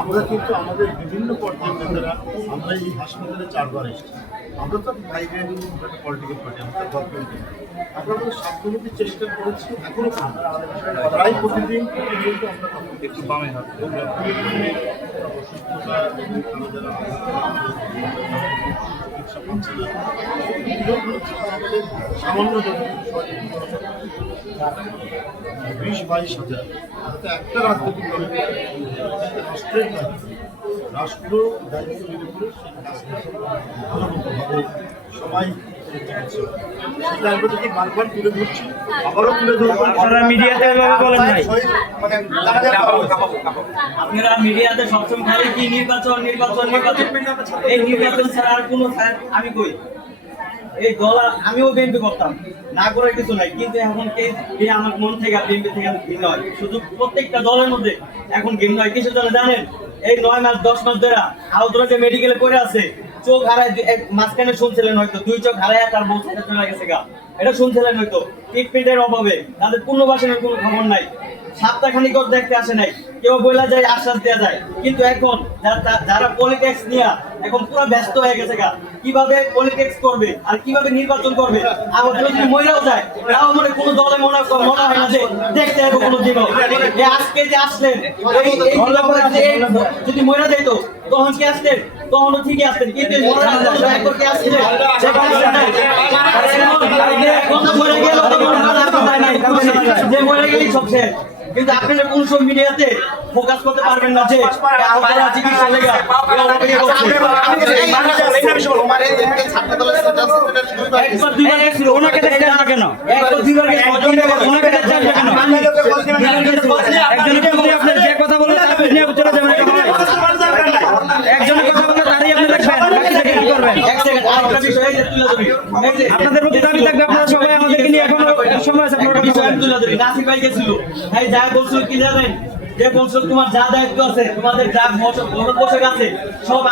আমরা কিন্তু আমাদের বিভিন্ন পর্যায়ের নেতারা আমরা এই হাসপাতালে 4 বার এসেছি। আমরা তো বাইরে একটা পলিটিক্যাল পার্টি, আমরা গভর্নমেন্ট। আমরা আমাদের সাধ্যমতো চেষ্টা করেছি, এখনো প্রায় প্রতিদিন আমরা একটু বামে অসুস্থতা চিকিৎসা পাচ্ছে না, সামান্য 20-22 হাজার একটা রাজনৈতিক দলের রাষ্ট্রের রাষ্ট্র দায়িত্ব নিতে করে সেই কাজটা ভালোমতোভাবে সবাই সেটা আমরা যদি বারবার তুলে ধরছি, আবারও তুলে ধরবো। মিডিয়াতে বলেন নাই, আপনারা মিডিয়াতে সবসময় খালি কি নির্বাচন নির্বাচন নির্বাচন, এই নির্বাচন ছাড়া আর কোনো আমি কই এই দল আমিও বিএনপি করতাম, না করে কিছু নাই, কিন্তু এখন আমার মন থেকে বিএনপি থেকে ভিন্ন হয়। শুধু প্রত্যেকটা দলের মধ্যে এখন ভিন্ন হয়। কিছু জনে জানেন এই 9 মাস 10 মাস ধরে আউটডোরে মেডিকেলে পড়ে আছে, চোখ হারায়, মাঝখানে শুনছিলেন হয়তো 2 চোখ হারায় তার বউ ছেড়ে চলে গেছে গা, এটা শুনছিলেন হয়তো। ট্রিটমেন্টের অভাবে তাদের পুনর্বাসনের কোনো খবর নাই, সপ্তাহখানিক দেখতে আসে নাই, কেউ বলা যায় আশ্বাস দেওয়া যায়। কিন্তু এখন যারা পলিটিক্স নিয়ে এখন পুরো ব্যস্ত হয়ে গেছে গা, কিভাবে পলিটিক্স করবে আর কিভাবে নির্বাচন করবে। আবার যদি মহিলাও যায় তাও মানে কোনো দলে মনে হয় না যে দেখতে হবে কোনো দিনও। আজকে যে আসলেন যদি মহিলা যেত তখন কি আসতেন, তখনও ঠিকই আসতেন, কিন্তু যে মরে গেলেই সব শেষ। কিন্তু আপনারা কোন সব মিডিয়াতে ফোকাস করতে পারবেন না যে আপনারা চিকিৎসা লেগা একবার দুইবার গেছিল, ওনাকে দেখতে না কেন, একবার দুইবার গেছিল, ওনাকে দেখতে না কেন, একজনের প্রতি আপনার যে কথা বলে আপনি নিয়ে চলে যাবেন, একজনের কথা বলে তারই আপনি দেখবেন, বাকি থেকে কি করবেন। এক সেকেন্ড, আরেকটা বিষয় তুলে ধরি, আপনাদের প্রতি দাবি থাকবে, আপনারা সবাই আমাদেরকে নিয়ে এখনো সময় আছে, আপনারা বিষয় তুলে ধরি। নাসির ভাই গেছিল, ভাই যা বলছিল কি জানেন, যে বলছিল তোমার যা দায়িত্ব আছে, তোমাদের যা বসে আছে সব